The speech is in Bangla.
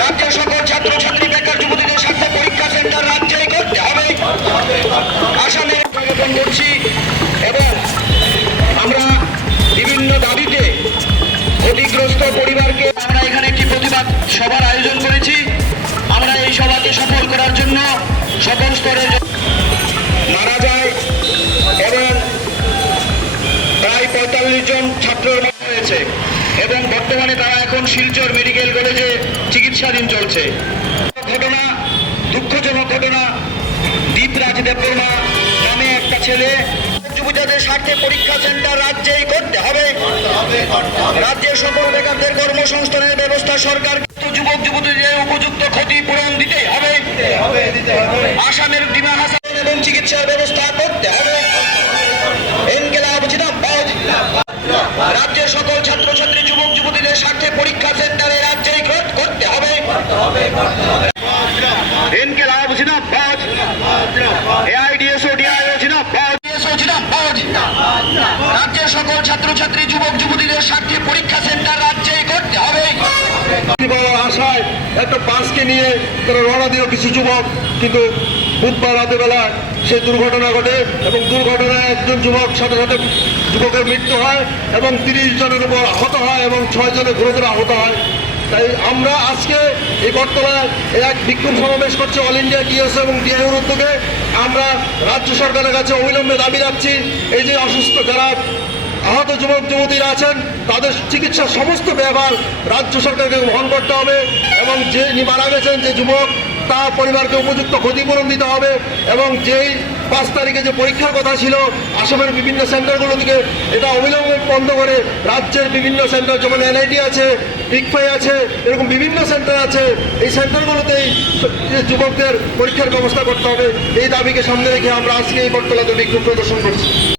রাজ্যের সকল এখানে একটি প্রতিবাদ সভার আয়োজন করেছি। আমরা এই সভাকে সফল করার জন্য সকল স্তরের মারা যায় এবং প্রায় পঁয়তাল্লিশ জন ছাত্রের হয়েছে। এবং বর্তমানে তারা এখন শিলচর মেডিকেল কলেজে চিকিৎসাধীন চলছে। ঘটনা, দুঃখজনক ঘটনা, দীপরাজ দেববর্মা নামে একটা ছেলে। যুবতীদের স্বার্থে পরীক্ষা সেন্টার রাজ্যেই করতে হবে। রাজ্যের সকল বেকারদের কর্মসংস্থানের ব্যবস্থা সরকার যুবক যুবতীদের উপযুক্ত ক্ষতিপূরণ দিতেই হবে। আসামের ডিমা হাসান এবং চিকিৎসার ব্যবস্থা করতে হবে। রাজ্যের সকল ছাত্রছাত্রী যুবক যুবতীদের স্বার্থে পরীক্ষা সেন্টারে রাজ্যেই কর- করতে হবে এনকেলাব জিন্দাবাদ এআইডিএসও ডিআইও জিন্দাবাদ ডিএসও জিন্দাবাদ রাজ্যের সকল ছাত্রছাত্রী যুবক যুবতীদের স্বার্থে পরীক্ষা সেন্টার রাজ্যেই করতে হবে। আশায় একটা বাসকে নিয়ে তারা রওনা দিল কিছু যুবক কিন্তু বুধবার রাতের বেলায় সেই দুর্ঘটনা ঘটে এবং দুর্ঘটনায় একজন যুবক সাথে সাথে যুবকের মৃত্যু হয় এবং তিরিশ জনের উপর আহত হয় এবং ছয় জনের গুরুতর আহত হয়। তাই আমরা আজকে এই বটতলায় এক বিক্ষোভ সমাবেশ করছে অল ইন্ডিয়া ডিএস এবং ডিআইউর উদ্যোগে। আমরা রাজ্য সরকারের কাছে অবিলম্বে দাবি রাখছি, এই যে অসুস্থ যারা আহত যুবক, যুবতীরা আছেন, তাদের চিকিৎসার সমস্ত ব্যবহার রাজ্য সরকারকে বহন করতে হবে এবং যে মারা গেছেন, যে যুবক, তার পরিবারকে উপযুক্ত ক্ষতিপূরণ দিতে হবে এবং যেই পাঁচ তারিখে যে পরীক্ষার কথা ছিল, আসামের বিভিন্ন সেন্টারগুলো থেকে এটা অবিলম্বে বন্ধ করে রাজ্যের বিভিন্ন সেন্টার, যেমন এনআইটি আছে পিকফাই আছে, এরকম বিভিন্ন সেন্টার আছে, এই সেন্টারগুলোতেই যুবকদের পরীক্ষার ব্যবস্থা করতে হবে। এই দাবিকে সামনে রেখে আমরা আজকে এই বটতলাতে বিক্ষোভ প্রদর্শন করছি।